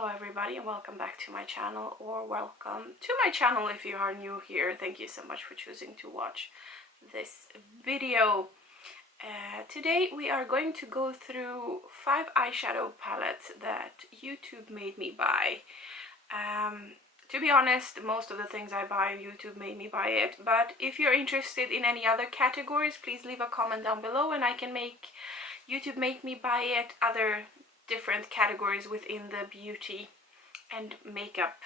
Hello everybody and welcome back to my channel, or welcome to my channel if you are new here. Thank you so much for choosing to watch this video. Today we are going to go through 5 eyeshadow palettes that YouTube made me buy. To be honest, most of the things I buy, YouTube made me buy it, but if you're interested in any other categories, please leave a comment down below and I can make YouTube make me buy it, other different categories within the beauty and makeup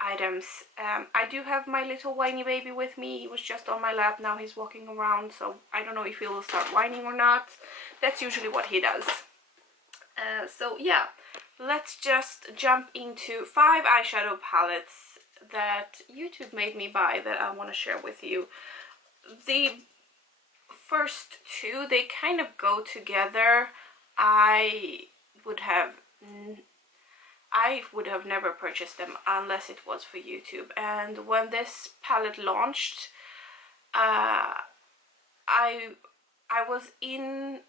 items. I do have my little whiny baby with me. He was just on my lap, now he's walking around, so I don't know if he will start whining or not. That's usually what he does. So yeah, let's just jump into 5 eyeshadow palettes that YouTube made me buy that I want to share with you. The first two, they kind of go together. I would have never purchased them unless it was for YouTube. And when this palette launched, I was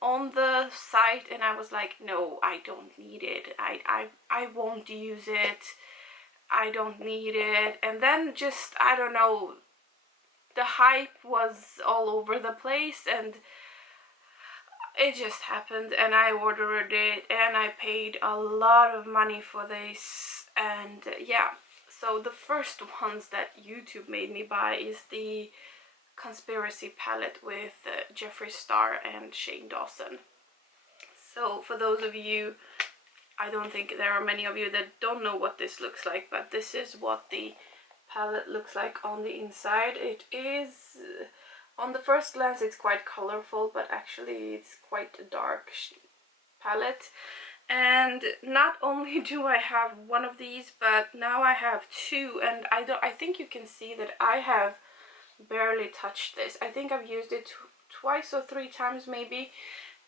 on the site and I was like, no, I don't need it. I won't use it. I don't need it. And then just, I don't know, the hype was all over the place and it just happened and I ordered it and I paid a lot of money for this. And yeah, so the first ones that YouTube made me buy is the Conspiracy palette with Jeffree Star and Shane Dawson. So for those of you, I don't think there are many of you that don't know what this looks like, but this is what the palette looks like on the inside. It is, on the first glance it's quite colorful, but actually it's quite a dark palette. And not only do I have one of these, but now I have 2, and I think you can see that I have barely touched this. I think I've used it twice or 3 times maybe,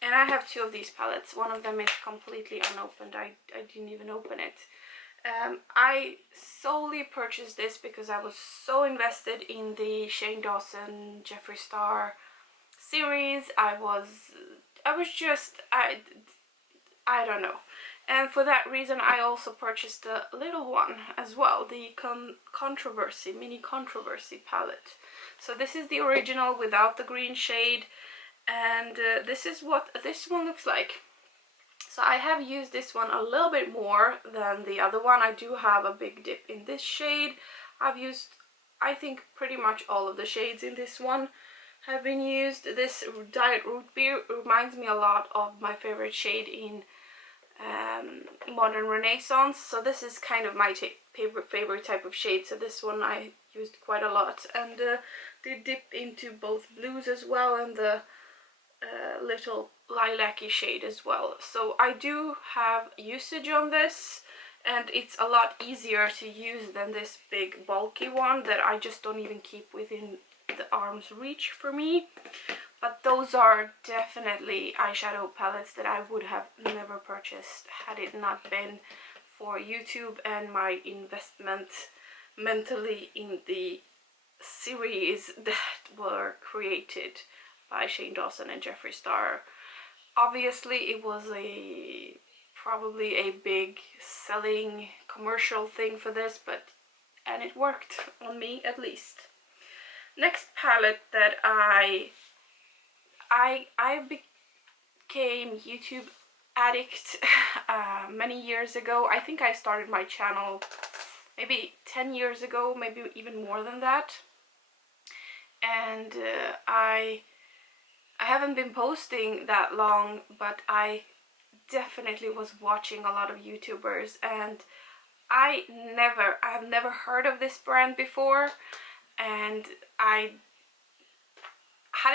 and I have 2 of these palettes. One of them is completely unopened. I didn't even open it. I solely purchased this because I was so invested in the Shane Dawson, Jeffree Star series. I don't know. And for that reason I also purchased the little one as well, the Mini Controversy palette. So this is the original without the green shade, and this is what this one looks like. So I have used this one a little bit more than the other one. I do have a big dip in this shade. I've used, I think, pretty much all of the shades in this one have been used. This Diet Root Beer reminds me a lot of my favorite shade in Modern Renaissance. So this is kind of my favorite type of shade. So this one I used quite a lot. And they dip into both blues as well, and the little lilac-y shade as well. So I do have usage on this, and it's a lot easier to use than this big bulky one that I just don't even keep within the arm's reach for me. But those are definitely eyeshadow palettes that I would have never purchased had it not been for YouTube and my investment mentally in the series that were created by Shane Dawson and Jeffree Star. Obviously it was probably a big selling commercial thing for this, and it worked on me at least. Next palette that I became YouTube addict many years ago. I think I started my channel maybe 10 years ago, maybe even more than that. And I haven't been posting that long, but I definitely was watching a lot of YouTubers, and I have never heard of this brand before, and had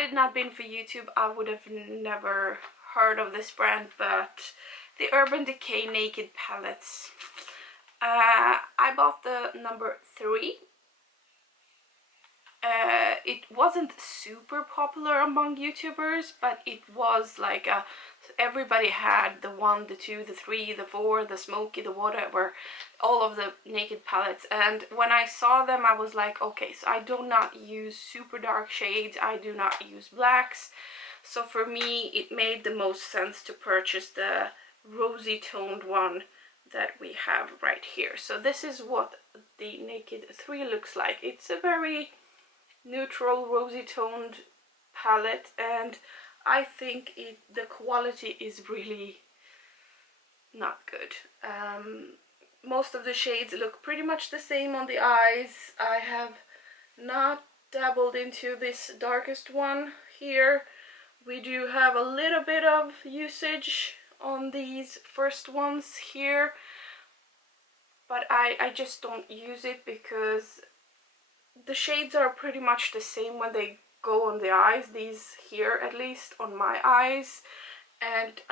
it not been for YouTube I would have never heard of this brand. But the Urban Decay Naked palettes, I bought the number 3. It wasn't super popular among YouTubers, but it was like everybody had the 1, the 2, the 3, the 4, the smoky, the whatever, all of the naked palettes. And when I saw them I was like, okay, so I do not use super dark shades, I do not use blacks, so for me it made the most sense to purchase the rosy toned one that we have right here. So this is what the Naked 3 looks like. It's a very neutral, rosy toned palette, and I think the quality is really not good. Most of the shades look pretty much the same on the eyes. I have not dabbled into this darkest one here. We do have a little bit of usage on these first ones here, but I just don't use it because the shades are pretty much the same when they go on the eyes, these here at least on my eyes, and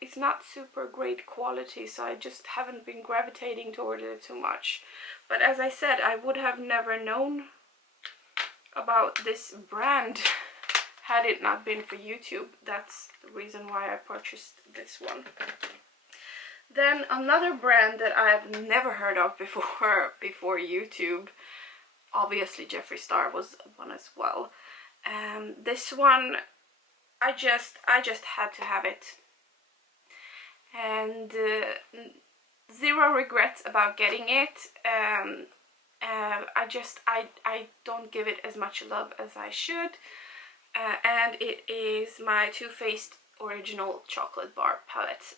it's not super great quality, so I just haven't been gravitating toward it too much. But as I said, I would have never known about this brand had it not been for YouTube. That's the reason why I purchased this one. Then another brand that I've never heard of before YouTube, obviously Jeffree Star was one as well. This one, I just had to have it, and zero regrets about getting it. I don't give it as much love as I should, and it is my Too Faced Original Chocolate Bar Palette.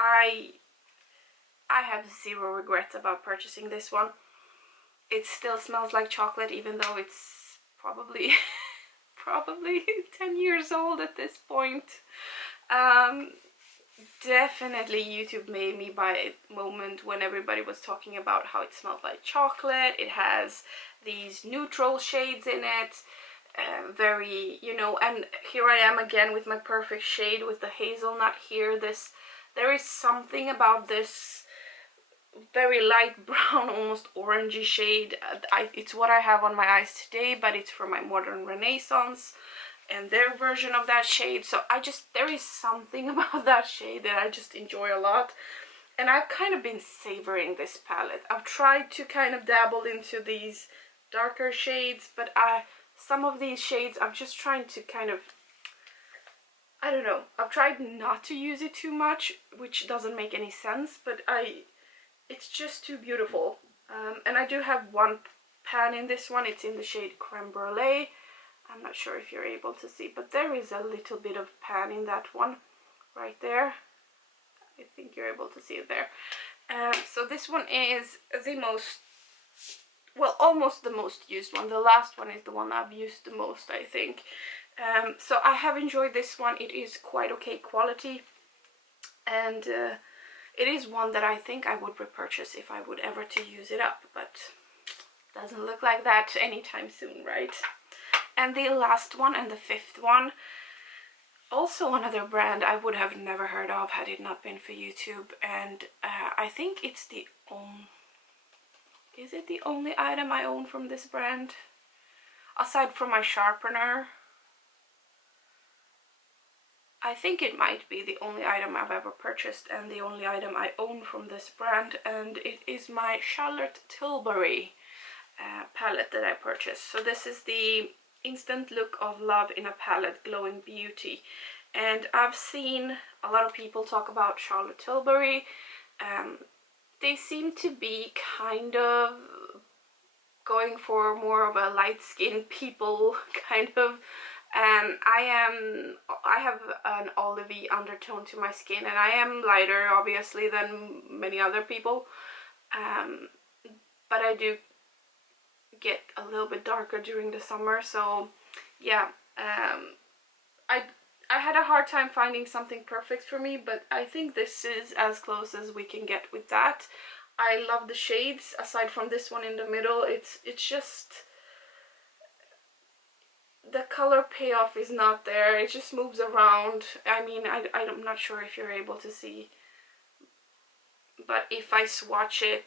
I have zero regrets about purchasing this one. It still smells like chocolate, even though it's probably 10 years old at this point. Definitely YouTube made me buy it moment when everybody was talking about how it smelled like chocolate. It has these neutral shades in it, very, you know, and here I am again with my perfect shade with the hazelnut here. There is something about this very light brown, almost orangey shade. It's what I have on my eyes today, but it's for my Modern Renaissance and their version of that shade. So there is something about that shade that I just enjoy a lot, and I've kind of been savoring this palette. I've tried to kind of dabble into these darker shades, but some of these shades I'm just trying to kind of, I don't know, I've tried not to use it too much, which doesn't make any sense, but it's just too beautiful. And I do have one pan in this one. It's in the shade Creme Brulee. I'm not sure if you're able to see, but there is a little bit of pan in that one right there. I think you're able to see it there. So this one is the most, well, almost the most used one. The last one is the one I've used the most, I think. So I have enjoyed this one. It is quite okay quality, and it is one that I think I would repurchase if I would ever to use it up, but doesn't look like that anytime soon, right? And the last one, and the fifth one, also another brand I would have never heard of had it not been for YouTube, and I think it's is it the only item I own from this brand? Aside from my sharpener, I think it might be the only item I've ever purchased and the only item I own from this brand, and it is my Charlotte Tilbury palette that I purchased. So this is the Instant Look of Love in a Palette Glowing Beauty, and I've seen a lot of people talk about Charlotte Tilbury. They seem to be kind of going for more of a light-skinned people kind of. I have an olivey undertone to my skin, and I am lighter obviously than many other people, but I do get a little bit darker during the summer. So yeah, I had a hard time finding something perfect for me, but I think this is as close as we can get with that. I love the shades. Aside from this one in the middle, it's just the color payoff is not there. It just moves around. I mean, I'm not sure if you're able to see, but if I swatch it,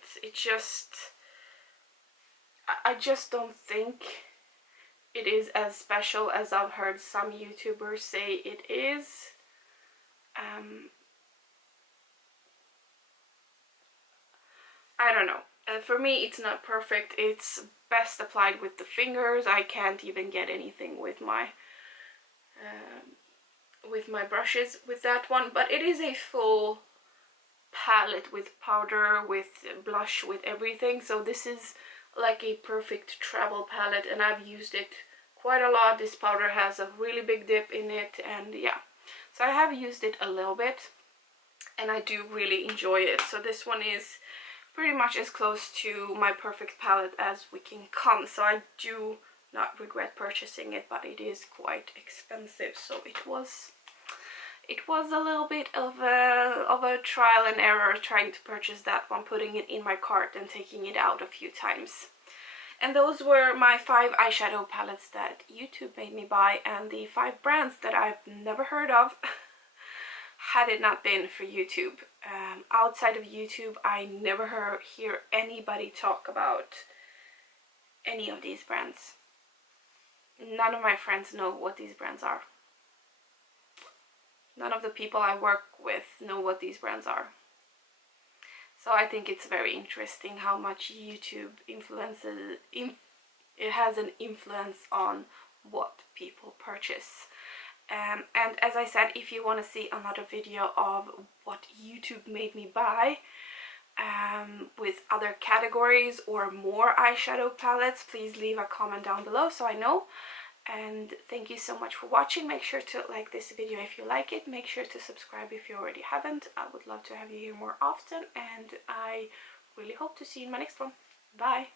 I just don't think it is as special as I've heard some YouTubers say it is. I don't know. For me, it's not perfect. It's best applied with the fingers. I can't even get anything with my with my brushes with that one, but it is a full palette with powder, with blush, with everything. So this is like a perfect travel palette, and I've used it quite a lot. This powder has a really big dip in it, and yeah, so I have used it a little bit and I do really enjoy it. So this one is pretty much as close to my perfect palette as we can come, so I do not regret purchasing it, but it is quite expensive, so it was a little bit of a trial and error trying to purchase that one, putting it in my cart and taking it out a few times. And those were my 5 eyeshadow palettes that YouTube made me buy, and the 5 brands that I've never heard of had it not been for YouTube. Outside of YouTube, I never hear anybody talk about any of these brands. None of my friends know what these brands are. None of the people I work with know what these brands are. So I think it's very interesting how much YouTube it has an influence on what people purchase. And as I said, if you want to see another video of what YouTube made me buy, with other categories or more eyeshadow palettes, please leave a comment down below so I know. And thank you so much for watching. Make sure to like this video if you like it. Make sure to subscribe if you already haven't. I would love to have you here more often, and I really hope to see you in my next one. Bye!